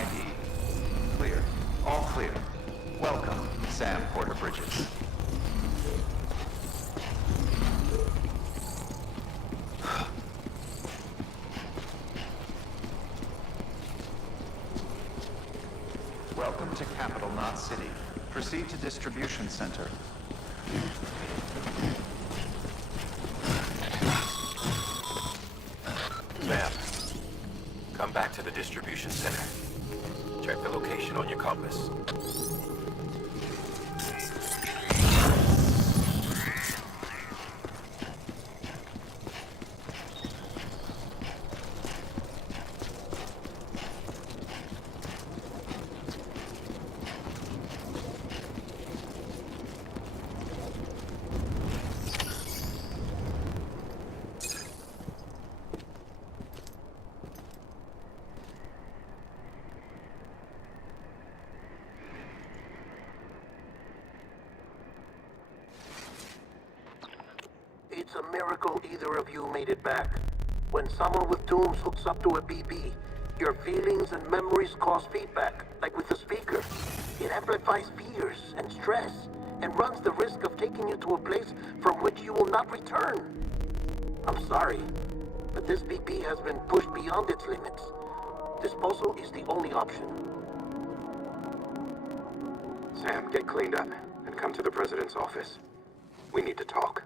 ID. Clear. All clear. Welcome, Sam Porter Bridges. Welcome to Capital Knot City. Proceed to Distribution Center. Sam, come back to the distribution center. Check the location on your compass. It's a miracle either of you made it back. When someone with Dooms hooks up to a BB, your feelings and memories cause feedback, like with the speaker. It amplifies fears and stress, and runs the risk of taking you to a place from which you will not return. I'm sorry, but this BB has been pushed beyond its limits. Disposal is the only option. Sam, get cleaned up and come to the president's office. We need to talk.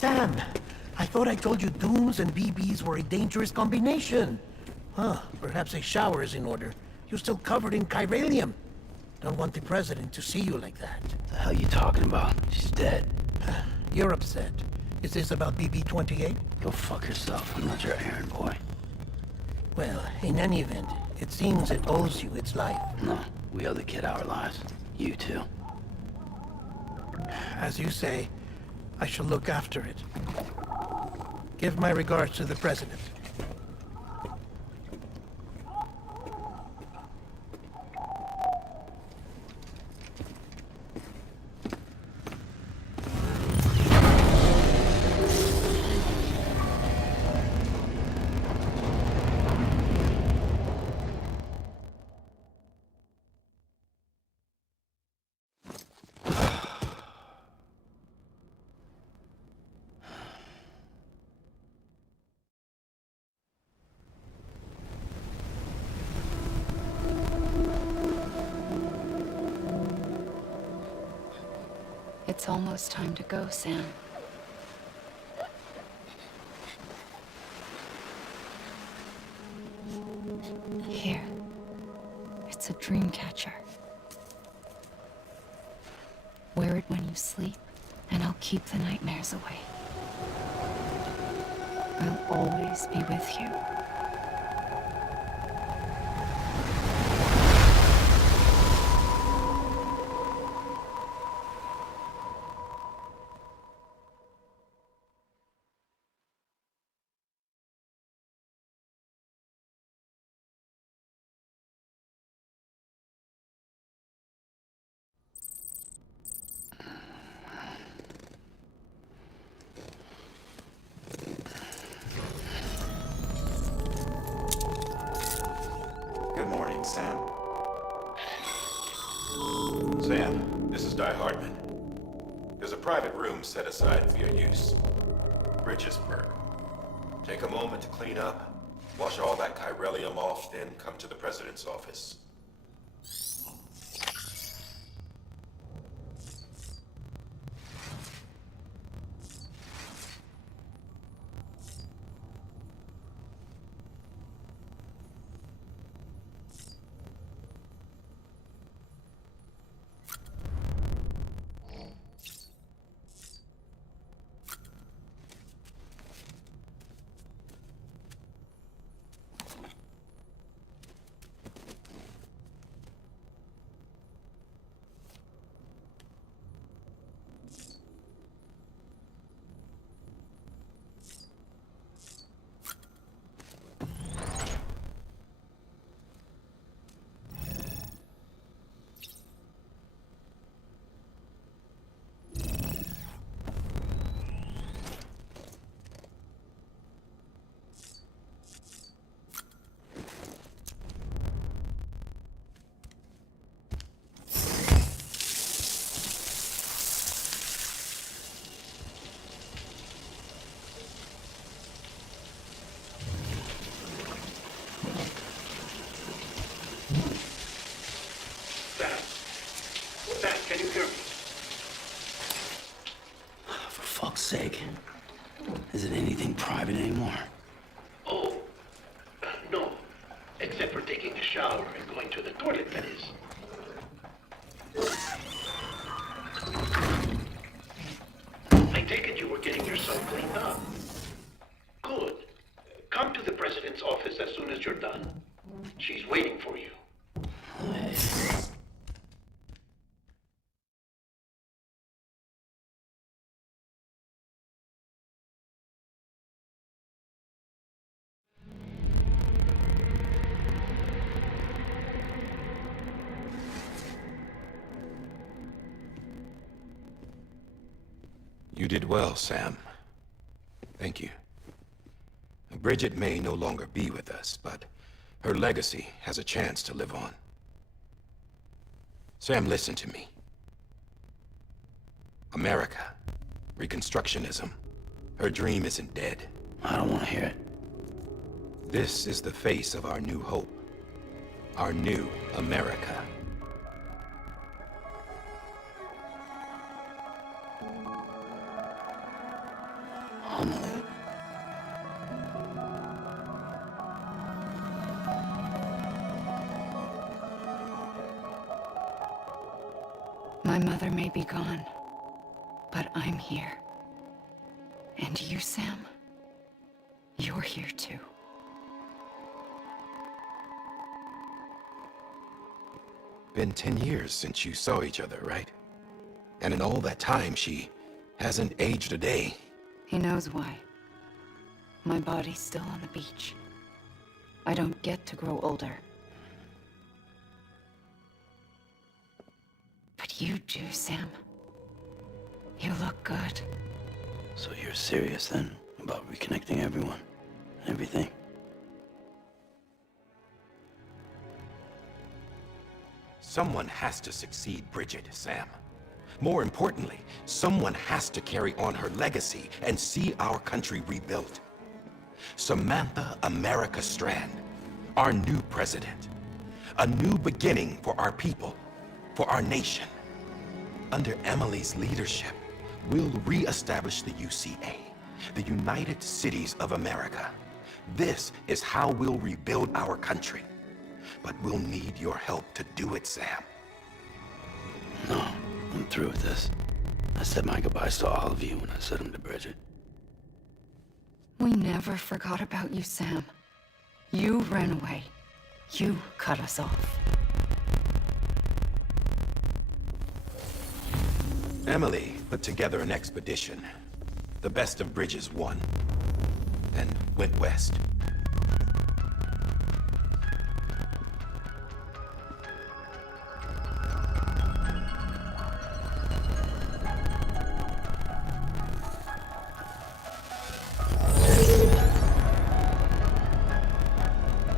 Sam, I thought I told you Dooms and BBs were a dangerous combination. Huh, perhaps a shower is in order. You're still covered in chiralium. Don't want the president to see you like that. The hell you talking about? She's dead. You're upset. Is this about BB-28? Go fuck yourself. I'm not your errand boy. Well, in any event, it seems it owes you its life. No, we owe the kid our lives. You too. As you say, I shall look after it. Give my regards to the president. It's almost time to go, Sam. Here. It's a dream catcher. Wear it when you sleep, and I'll keep the nightmares away. I'll always be with you. Good morning, Sam. Sam, this is Di Hardman. There's a private room set aside for your use. Bridgesburg. Take a moment to clean up, wash all that chiralium off, then come to the president's office. Sam, can you hear me? For fuck's sake. Is it anything private anymore? Oh, no. Except for taking a shower and going to the toilet, that is. I take it you were getting yourself cleaned up. Good. Come to the president's office as soon as you're done. She's waiting for you. You did well, Sam. Thank you. Bridget may no longer be with us, but her legacy has a chance to live on. Sam, listen to me. America, Reconstructionism, her dream isn't dead. I don't want to hear it. This is the face of our new hope. Our new America. My mother may be gone, but I'm here. And you, Sam, you're here too. Been 10 years since you saw each other, right? And in all that time, she hasn't aged a day. He knows why. My body's still on the beach. I don't get to grow older. But you do, Sam. You look good. So you're serious then about reconnecting everyone and everything? Someone has to succeed Bridget, Sam. More importantly, someone has to carry on her legacy and see our country rebuilt. Samantha America Strand, our new president. A new beginning for our people, for our nation. Under Emily's leadership, we'll re-establish the UCA, the United Cities of America. This is how we'll rebuild our country. But we'll need your help to do it, Sam. No, I'm through with this. I said my goodbyes to all of you when I said them to Bridget. We never forgot about you, Sam. You ran away. You cut us off. Emily put together an expedition. The best of Bridges won. And went west.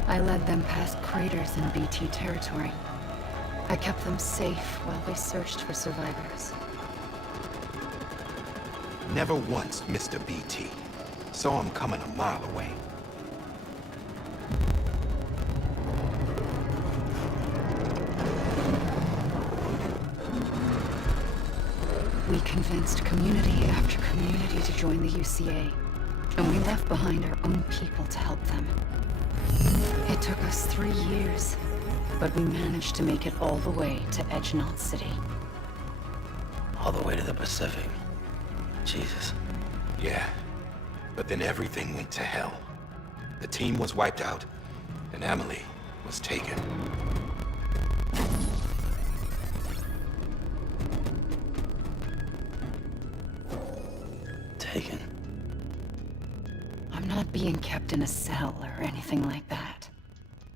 I led them past craters in BT territory. I kept them safe while they searched for survivors. Never once missed a BT. Saw him coming a mile away. We convinced community after community to join the UCA, and we left behind our own people to help them. It took us 3 years, but we managed to make it all the way to Edgenot City. All the way to the Pacific. Jesus. Yeah, but then everything went to hell. The team was wiped out, and Emily was taken. Taken. I'm not being kept in a cell or anything like that.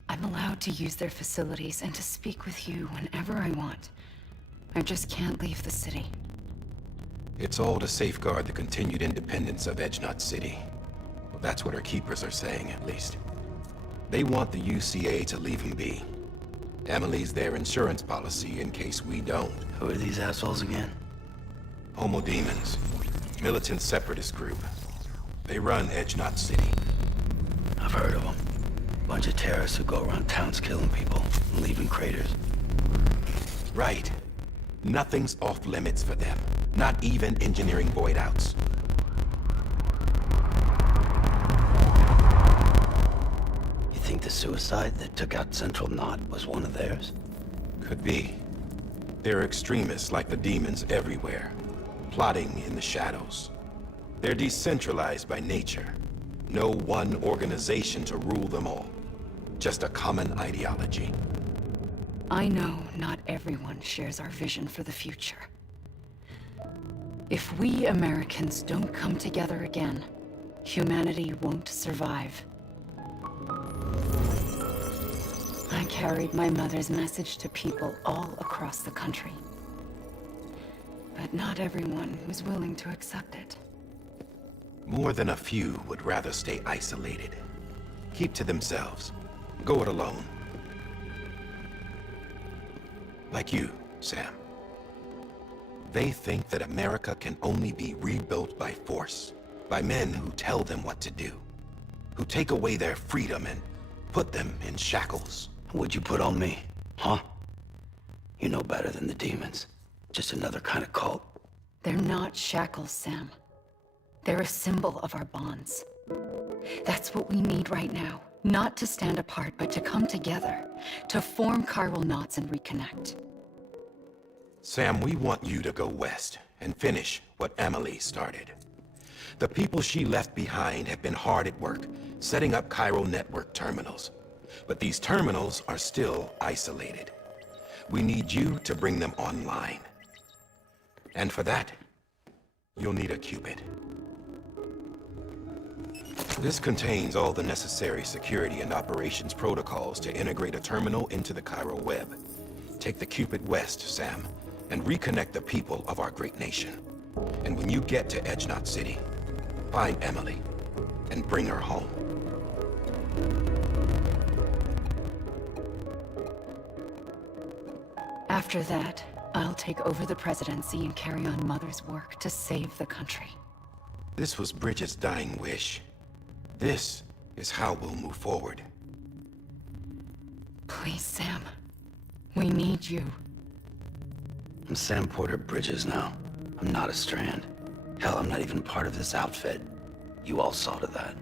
I'm allowed to use their facilities and to speak with you whenever I want. I just can't leave the city. It's all to safeguard the continued independence of Edgenot City. Well, that's what our keepers are saying, at least. They want the UCA to leave him be. Emily's their insurance policy in case we don't. Who are these assholes again? Homo Demons. Militant separatist group. They run Edgenot City. I've heard of them. Bunch of terrorists who go around towns killing people and leaving craters. Right. Nothing's off limits for them. Not even engineering void outs. You think the suicide that took out Central Knot was one of theirs? Could be. There are extremists like the demons everywhere, plotting in the shadows. They're decentralized by nature. No one organization to rule them all. Just a common ideology. I know not everyone shares our vision for the future. If we Americans don't come together again, humanity won't survive. I carried my mother's message to people all across the country. But not everyone was willing to accept it. More than a few would rather stay isolated. Keep to themselves. Go it alone. Like you, Sam. They think that America can only be rebuilt by force, by men who tell them what to do, who take away their freedom and put them in shackles. What'd you put on me, huh? You know better than the demons. Just another kind of cult. They're not shackles, Sam. They're a symbol of our bonds. That's what we need right now. Not to stand apart, but to come together, to form chiral knots and reconnect. Sam, we want you to go west and finish what Emily started. The people she left behind have been hard at work, setting up chiral network terminals. But these terminals are still isolated. We need you to bring them online. And for that, you'll need a qubit. This contains all the necessary security and operations protocols to integrate a terminal into the chiral web. Take the qubit west, Sam, and reconnect the people of our great nation. And when you get to Edgenot City, find Emily and bring her home. After that, I'll take over the presidency and carry on Mother's work to save the country. This was Bridget's dying wish. This is how we'll move forward. Please, Sam. We need you. I'm Sam Porter Bridges now. I'm not a Strand. Hell, I'm not even part of this outfit. You all saw to that.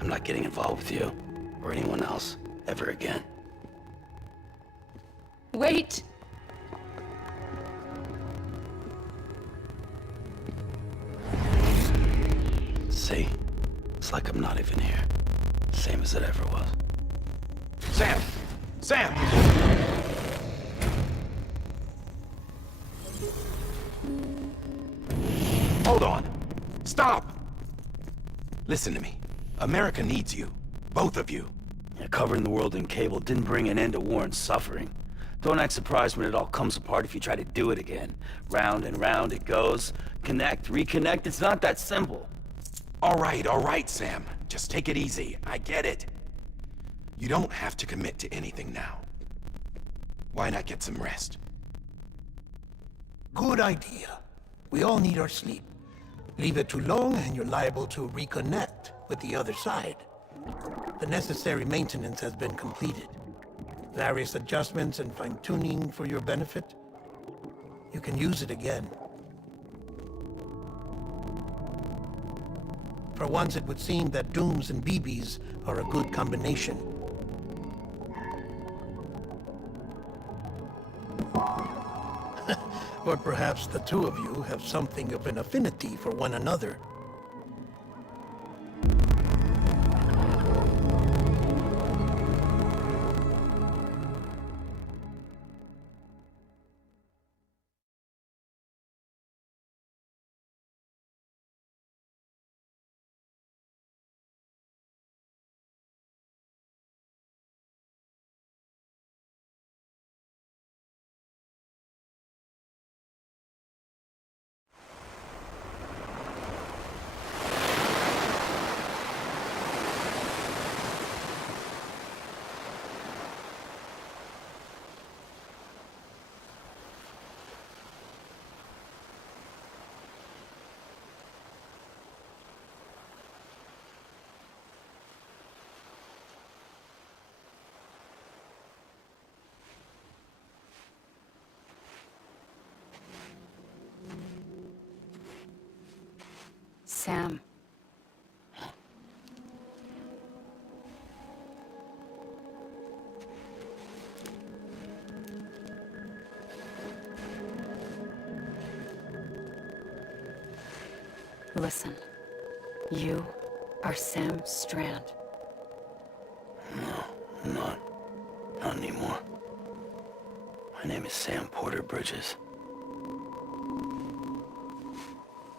I'm not getting involved with you, or anyone else, ever again. Wait! See? It's like I'm not even here. Same as it ever was. Sam! Sam! Hold on! Stop! Listen to me. America needs you. Both of you. Yeah, covering the world in cable didn't bring an end to war and suffering. Don't act surprised when it all comes apart if you try to do it again. Round and round it goes. Connect, reconnect, it's not that simple. All right, Sam. Just take it easy. I get it. You don't have to commit to anything now. Why not get some rest? Good idea. We all need our sleep. Leave it too long and you're liable to reconnect with the other side. The necessary maintenance has been completed. Various adjustments and fine-tuning for your benefit. You can use it again. For once, it would seem that Dooms and BBs are a good combination. Or perhaps the two of you have something of an affinity for one another. Sam. Listen. You are Sam Strand. No, I'm not. Not anymore. My name is Sam Porter Bridges.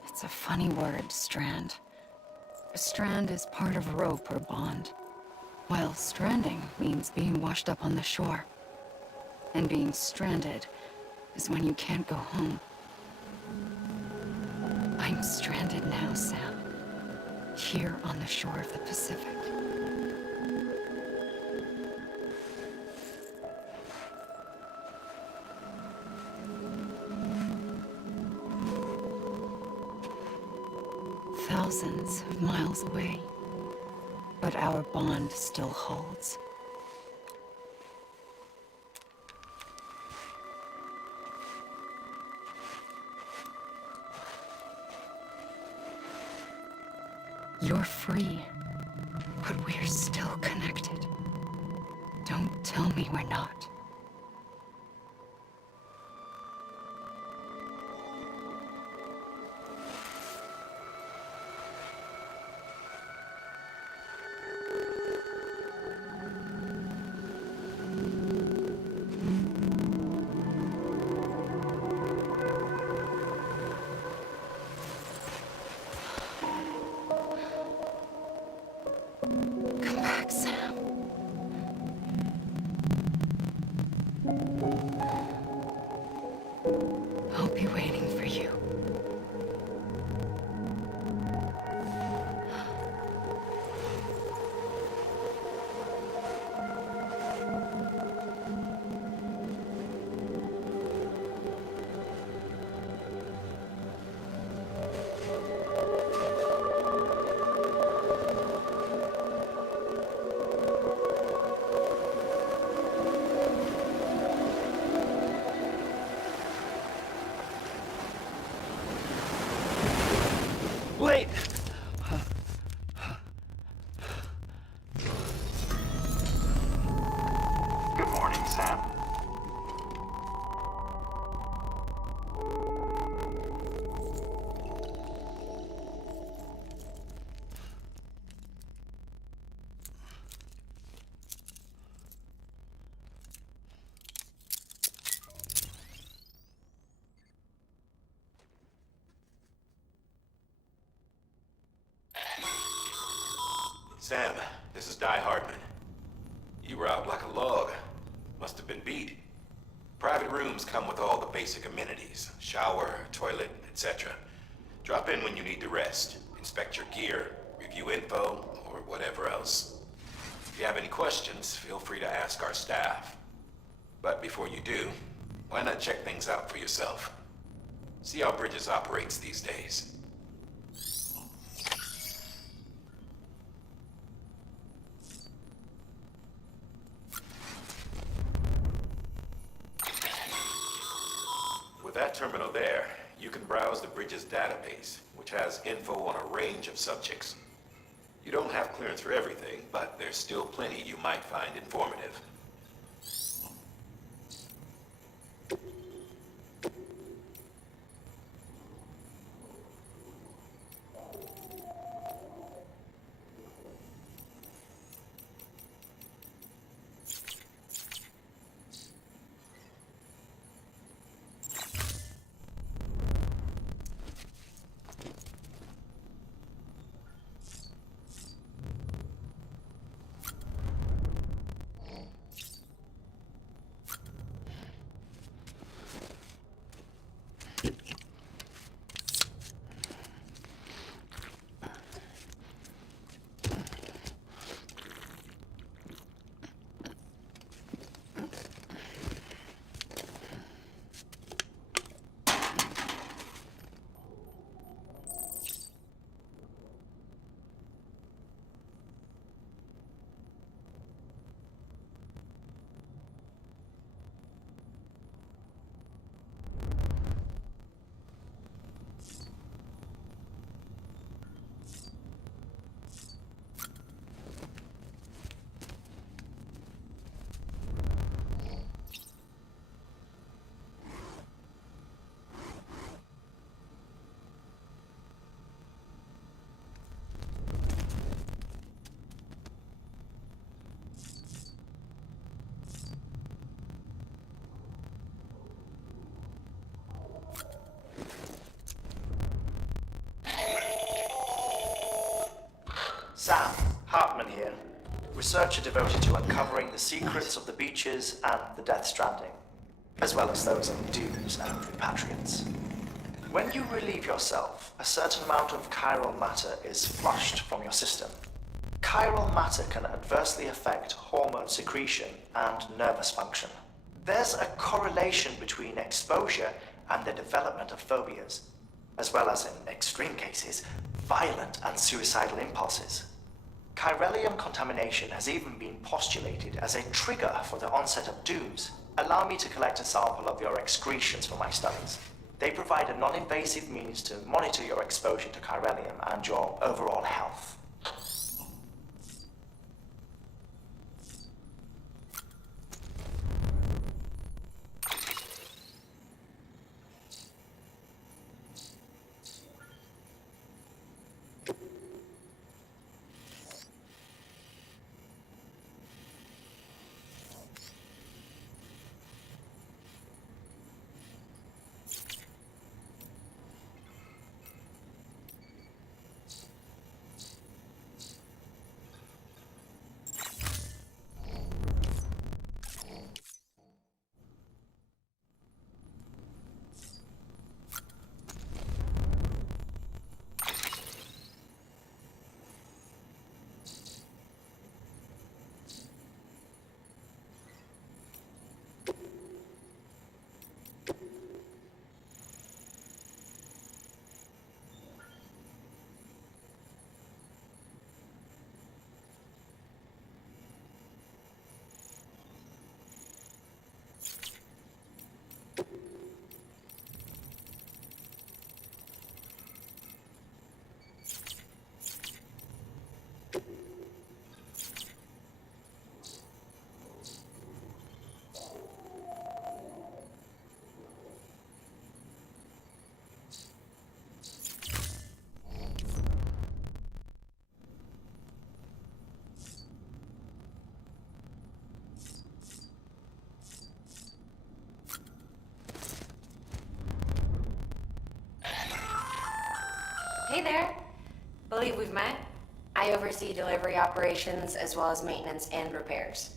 It's a funny word, Strand. A strand is part of rope or bond, while stranding means being washed up on the shore. And being stranded is when you can't go home. I'm stranded now, Sam. Here on the shore of the Pacific. Thousands of miles away, but our bond still holds. You're free, but we're still connected. Don't tell me we're not. Come back, Sam. I'll be waiting for you. Wait! Good morning, Sam. Sam, this is Di Hardman. You were out like a log. Must have been beat. Private rooms come with all the basic amenities. Shower, toilet, etc. Drop in when you need to rest. Inspect your gear, review info, or whatever else. If you have any questions, feel free to ask our staff. But before you do, why not check things out for yourself? See how Bridges operates these days. With that terminal there, you can browse the Bridges database, which has info on a range of subjects. You don't have clearance for everything, but there's still plenty you might find informative. Sam, Hartman here, researcher devoted to uncovering the secrets of the beaches and the Death Stranding, as well as those of dooms and repatriants. When you relieve yourself, a certain amount of chiral matter is flushed from your system. Chiral matter can adversely affect hormone secretion and nervous function. There's a correlation between exposure and the development of phobias, as well as, in extreme cases, violent and suicidal impulses. Chiralium contamination has even been postulated as a trigger for the onset of dooms. Allow me to collect a sample of your excretions for my studies. They provide a non-invasive means to monitor your exposure to chiralium and your overall health. Hey there. Believe we've met? I oversee delivery operations as well as maintenance and repairs.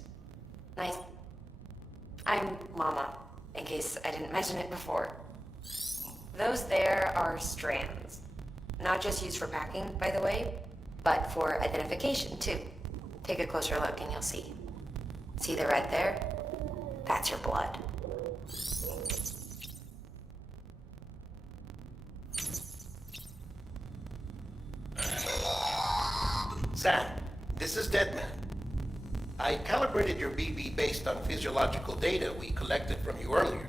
Nice. I'm Mama, in case I didn't mention it before. Those there are strands. Not just used for packing, by the way, but for identification too. Take a closer look and you'll see. See the red there? That's your blood. Sam, this is Deadman. I calibrated your BB based on physiological data we collected from you earlier.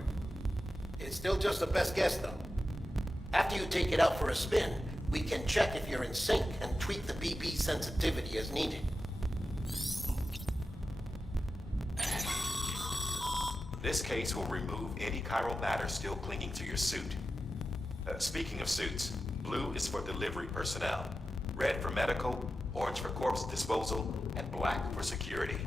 It's still just a best guess, though. After you take it out for a spin, we can check if you're in sync and tweak the BB sensitivity as needed. This case will remove any chiral matter still clinging to your suit. Speaking of suits, blue is for delivery personnel, red for medical, orange for corpse disposal, and black for security.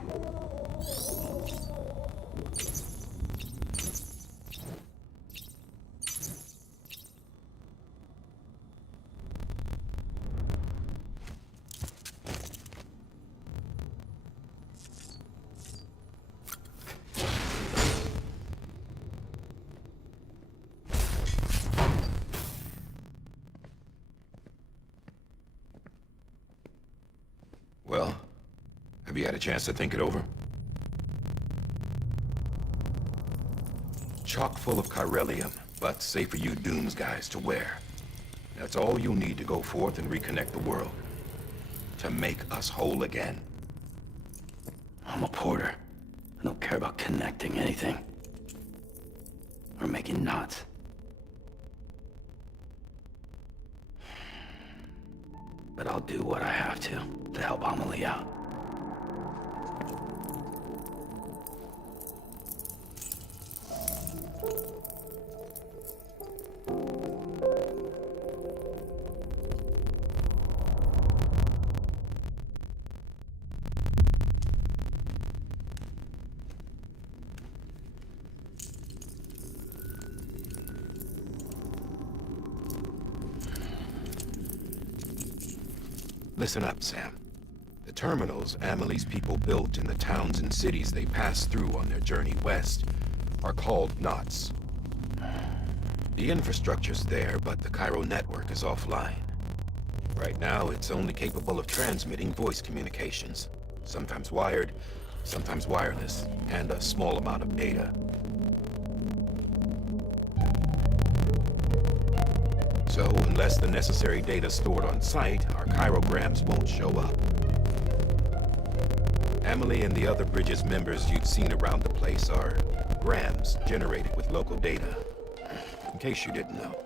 Well, have you had a chance to think it over? Chock full of chiralium, but safe for you Dooms guys to wear. That's all you'll need to go forth and reconnect the world. To make us whole again. I'm a porter. I don't care about connecting anything. Or making knots. But I'll do what I have to help Amelie out. Listen up, Sam. The terminals Amelie's people built in the towns and cities they passed through on their journey west are called knots. The infrastructure's there, but the Cairo network is offline. Right now, it's only capable of transmitting voice communications, sometimes wired, sometimes wireless, and a small amount of data. So, unless the necessary data's stored on site, our chirograms won't show up. Amelie and the other Bridges members you've seen around the place are grams generated with local data. In case you didn't know.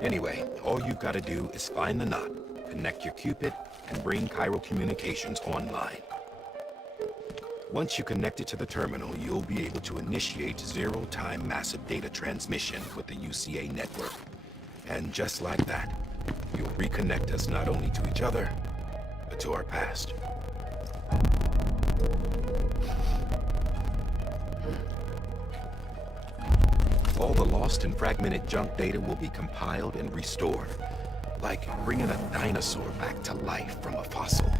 Anyway, all you've got to do is find the knot, connect your Cupid, and bring chiral communications online. Once you connect it to the terminal, you'll be able to initiate zero-time massive data transmission with the UCA network. And just like that, you'll reconnect us not only to each other, but to our past. All the lost and fragmented junk data will be compiled and restored, like bringing a dinosaur back to life from a fossil.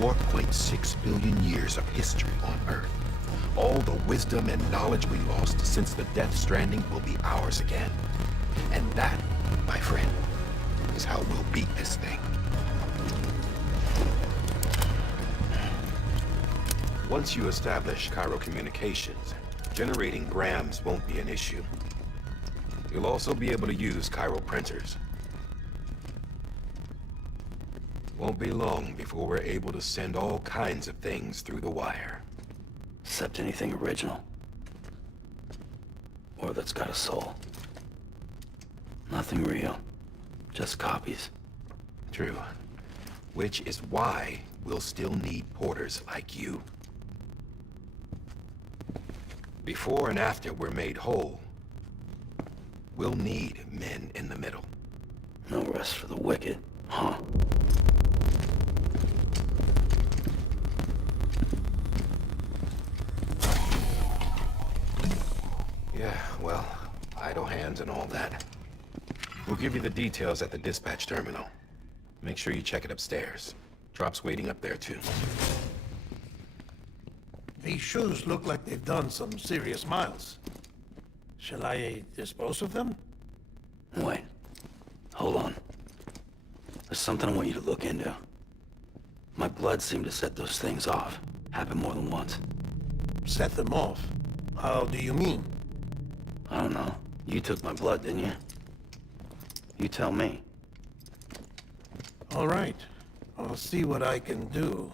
$4.6 billion years of history on Earth. All the wisdom and knowledge we lost since the Death Stranding will be ours again. And that, my friend, is how we'll beat this thing. Once you establish chiral communications, generating grams won't be an issue. You'll also be able to use chiral printers. Won't be long before we're able to send all kinds of things through the wire. Except anything original. Or that's got a soul. Nothing real. Just copies. True. Which is why we'll still need porters like you. Before and after we're made whole, we'll need men in the middle. No rest for the wicked, huh? plans and all that. We'll give you the details at the dispatch terminal. Make sure you check it upstairs. Drop's waiting up there too. These shoes look like they've done some serious miles. Shall I dispose of them? Wait. Hold on. There's something I want you to look into. My blood seemed to set those things off. Happened more than once. Set them off? How do you mean? I don't know. You took my blood, didn't you? You tell me. All right. I'll see what I can do.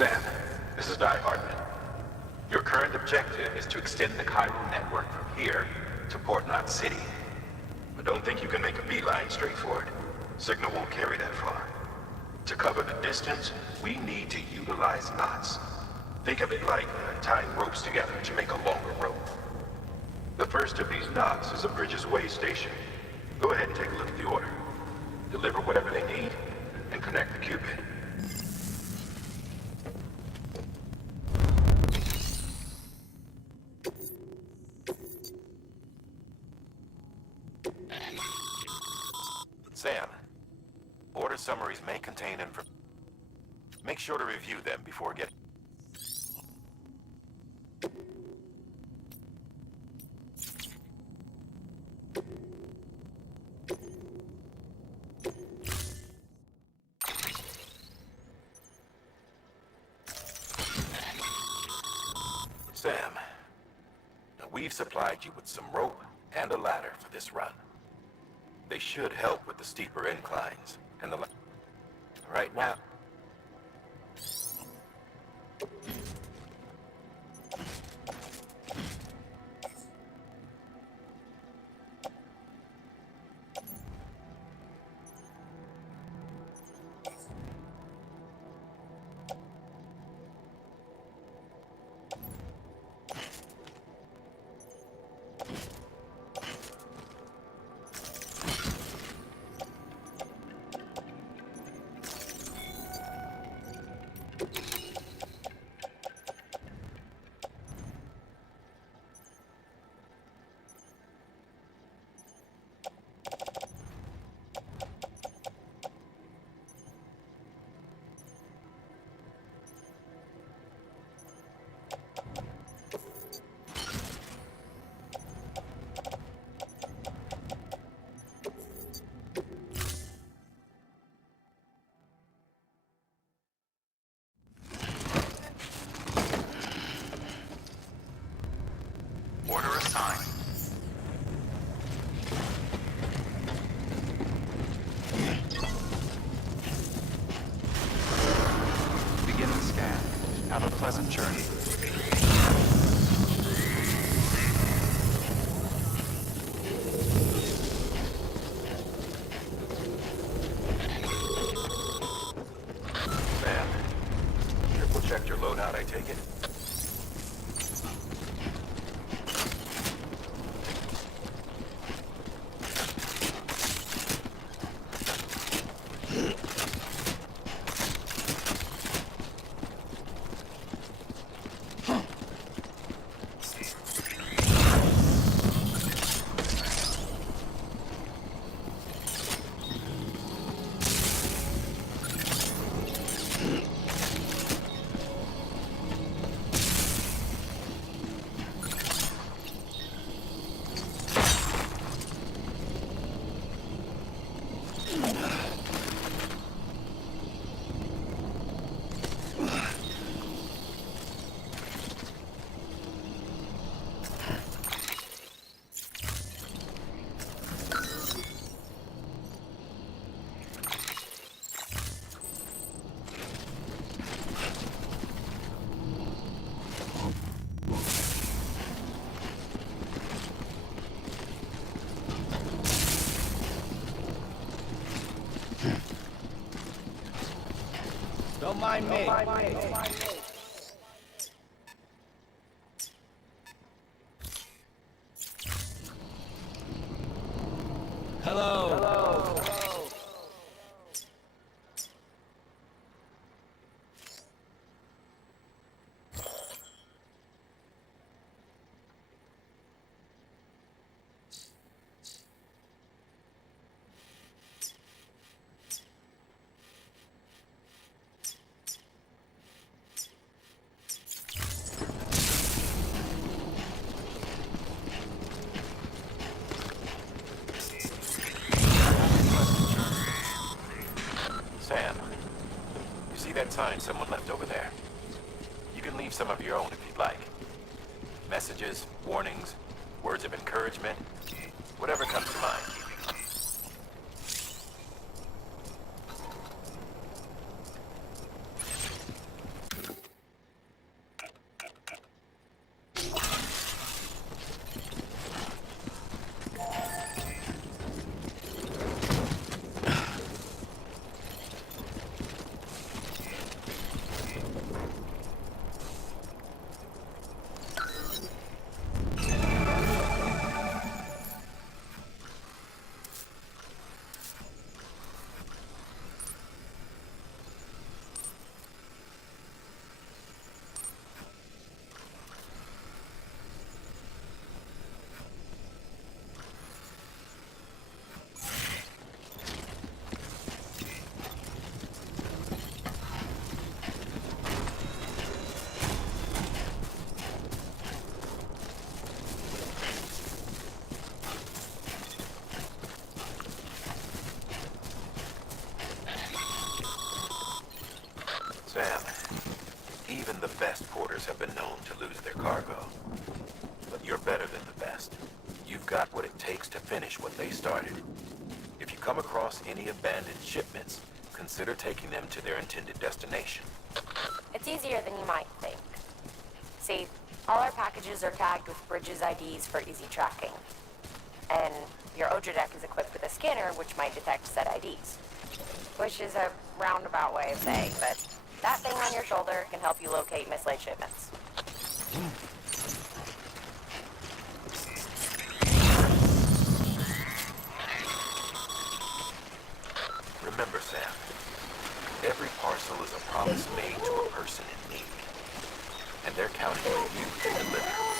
Sam, this is Di Hartman. Your current objective is to extend the Cairo network from here to Port-2 City. But don't think you can make a beeline straight for it. Signal won't carry that far. To cover the distance, we need to utilize knots. Think of it like tying ropes together to make a longer rope. The first of these knots is a Bridges Way station. Go ahead and take a look at the order. Deliver whatever they need, and connect the Cupid. Sam, order summaries may contain information. Make sure to review them before getting... Sam, we've supplied you with some rope and a ladder for this run. They should help with the steeper inclines and the... Right now... Don't mind me. Hello. Sam, you see that sign someone left over there? You can leave some of your own if you'd like. Messages, warnings, words of encouragement, whatever comes to mind. Sam, even the best porters have been known to lose their cargo. But you're better than the best. You've got what it takes to finish what they started. If you come across any abandoned shipments, consider taking them to their intended destination. It's easier than you might think. See, all our packages are tagged with Bridges IDs for easy tracking. And your Logitech is equipped with a scanner which might detect said IDs. Which is a roundabout way of saying that that thing on your shoulder can help you locate mislaid shipments. Remember, Sam, every parcel is a promise made to a person in need. And they're counting on you to deliver.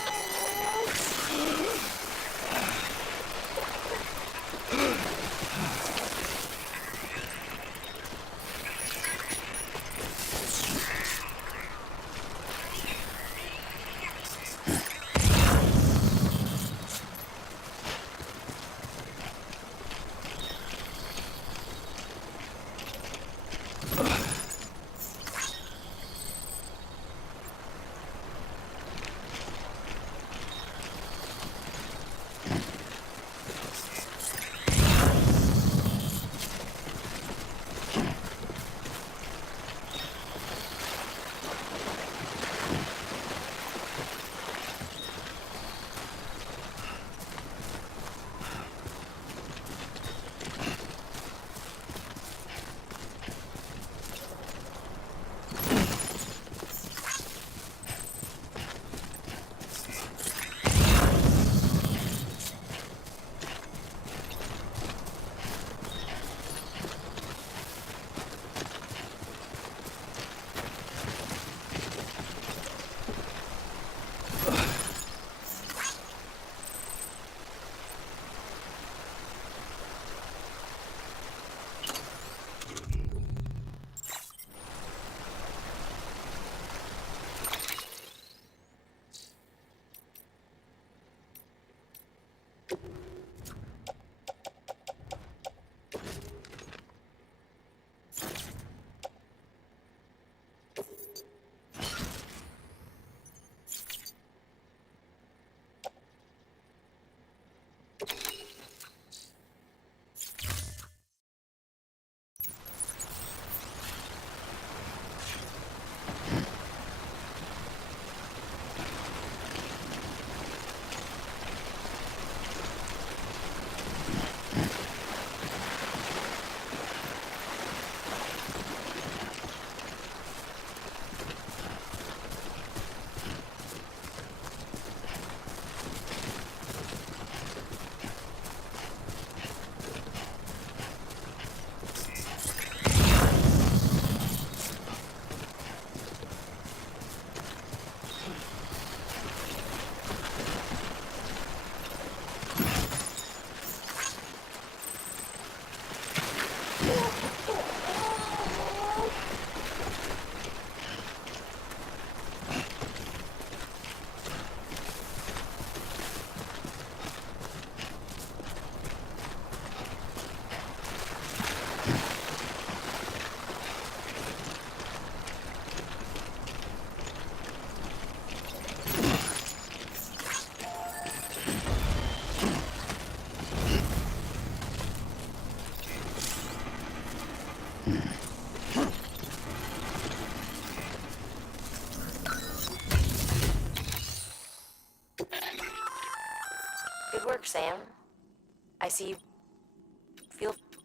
see you.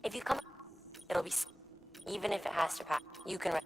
If you come, it'll be, even if it has to pass, you can.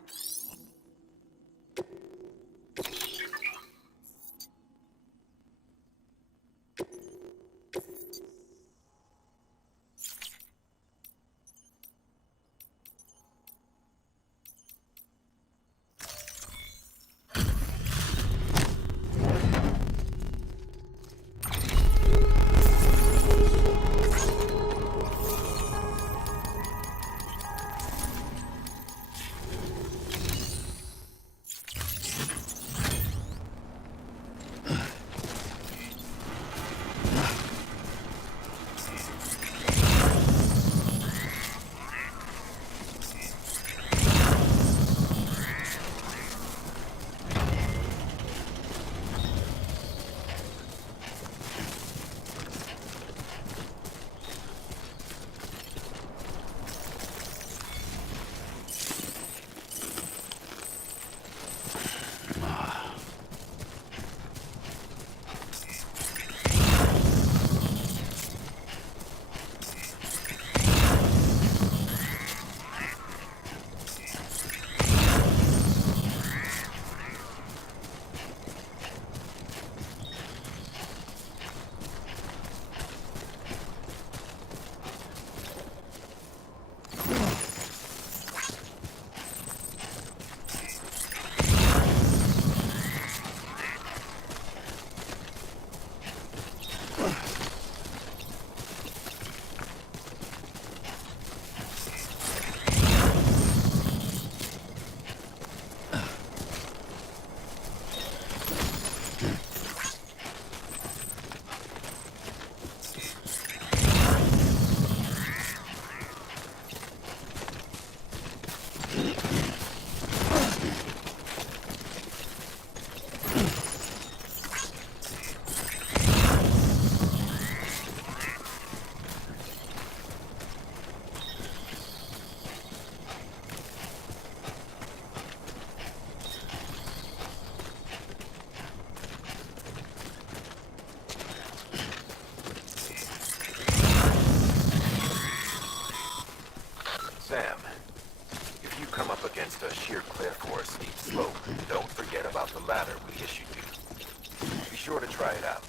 Sam, if you come up against a sheer cliff or a steep slope, don't forget about the ladder we issued you. Be sure to try it out.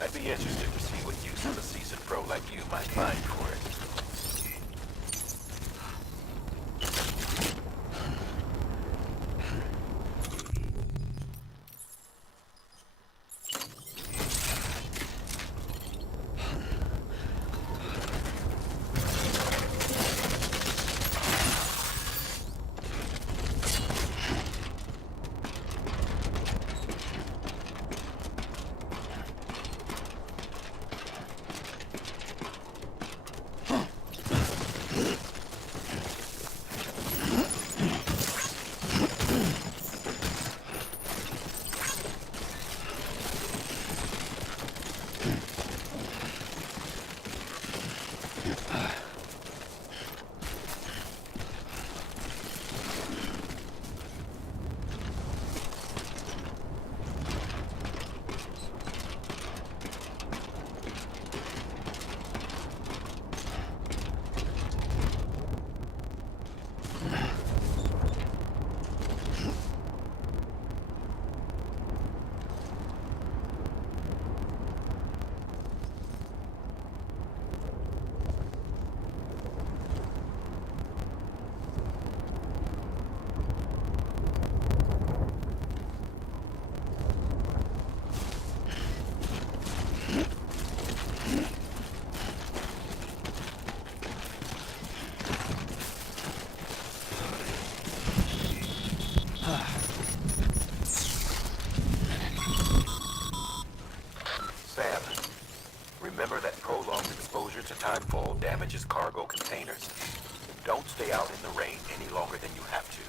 I'd be interested to see what use a seasoned pro like you might find for it. Timefall damages cargo containers. Don't stay out in the rain any longer than you have to.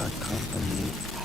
got company.